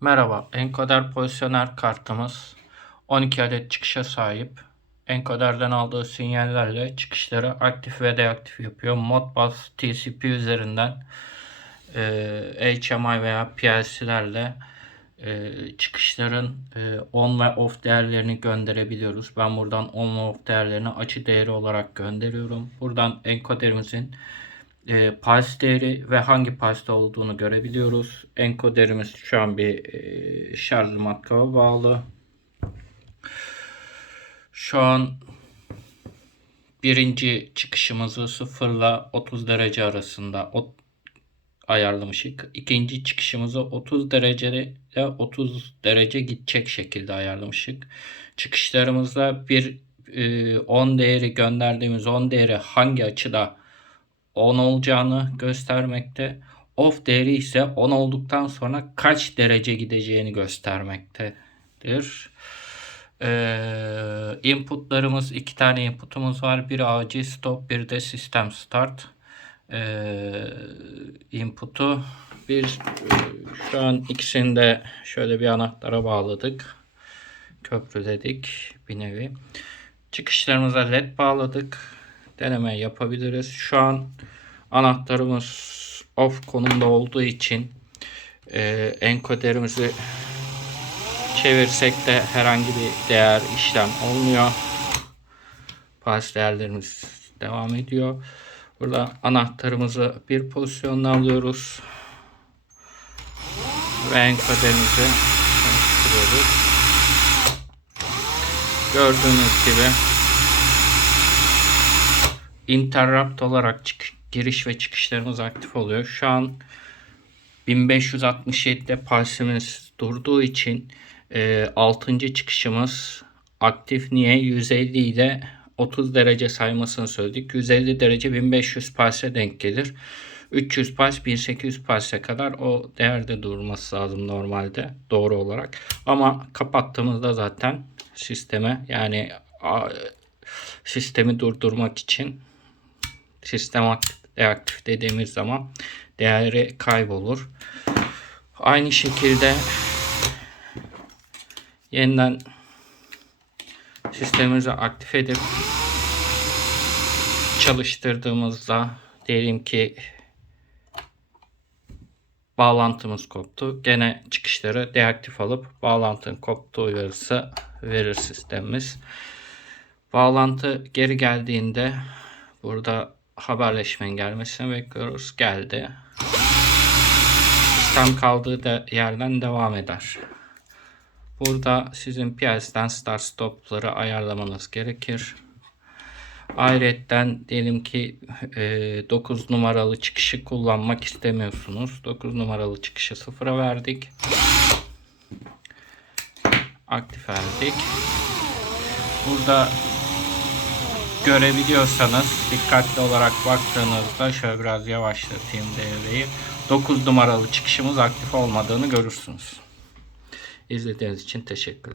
Merhaba, enkoder pozisyoner kartımız 12 adet çıkışa sahip. Enkoderden aldığı sinyallerle çıkışları aktif ve deaktif yapıyor. Modbus TCP üzerinden e, HMI veya PLC'lerle e, çıkışların e, on ve off değerlerini gönderebiliyoruz. Ben buradan on ve off değerlerini açı değeri olarak gönderiyorum. Buradan enkoderimizin e, pulse değeri ve hangi pulse'de olduğunu görebiliyoruz. Enkoderimiz şu an bir e, şarj matkaba bağlı. Şu an birinci çıkışımızı 0 ile 30 derece arasında o, ayarlamışık. İkinci çıkışımızı 30 derece ile 30 derece gidecek şekilde ayarlamışık. Çıkışlarımızda bir e, 10 değeri gönderdiğimiz 10 değeri hangi açıda 10 olacağını göstermekte. Off değeri ise 10 olduktan sonra kaç derece gideceğini göstermektedir. Ee, inputlarımız iki tane inputumuz var. Bir AC stop bir de sistem start. Ee, inputu bir şu an ikisini de şöyle bir anahtara bağladık. Köprüledik bir nevi. Çıkışlarımıza led bağladık. Deneme yapabiliriz. Şu an anahtarımız off konumda olduğu için e, enkoderimizi çevirsek de herhangi bir değer işlem olmuyor. Pas değerlerimiz devam ediyor. Burada anahtarımızı bir pozisyonuna alıyoruz. Ve enkoderimizi çalıştırıyoruz. Gördüğünüz gibi interrupt olarak çık giriş ve çıkışlarımız aktif oluyor. Şu an 1567'de pulsimiz durduğu için e, 6. çıkışımız aktif niye 150 ile 30 derece saymasını söyledik. 150 derece 1500 pulse denk gelir. 300 pulse 1800 pulse kadar o değerde durması lazım normalde doğru olarak. Ama kapattığımızda zaten sisteme yani sistemi durdurmak için sistem aktif, dediğimiz zaman değeri kaybolur. Aynı şekilde yeniden sistemimizi aktif edip çalıştırdığımızda diyelim ki bağlantımız koptu. Gene çıkışları deaktif alıp bağlantının koptuğu uyarısı verir sistemimiz. Bağlantı geri geldiğinde burada haberleşmenin gelmesini bekliyoruz. Geldi. Sistem kaldığı da yerden devam eder. Burada sizin PLC'den start stopları ayarlamanız gerekir. Ayrıca diyelim ki e, 9 numaralı çıkışı kullanmak istemiyorsunuz. 9 numaralı çıkışı sıfıra verdik. Aktif verdik. Burada görebiliyorsanız dikkatli olarak baktığınızda şöyle biraz yavaşlatayım devreyi. 9 numaralı çıkışımız aktif olmadığını görürsünüz. İzlediğiniz için teşekkür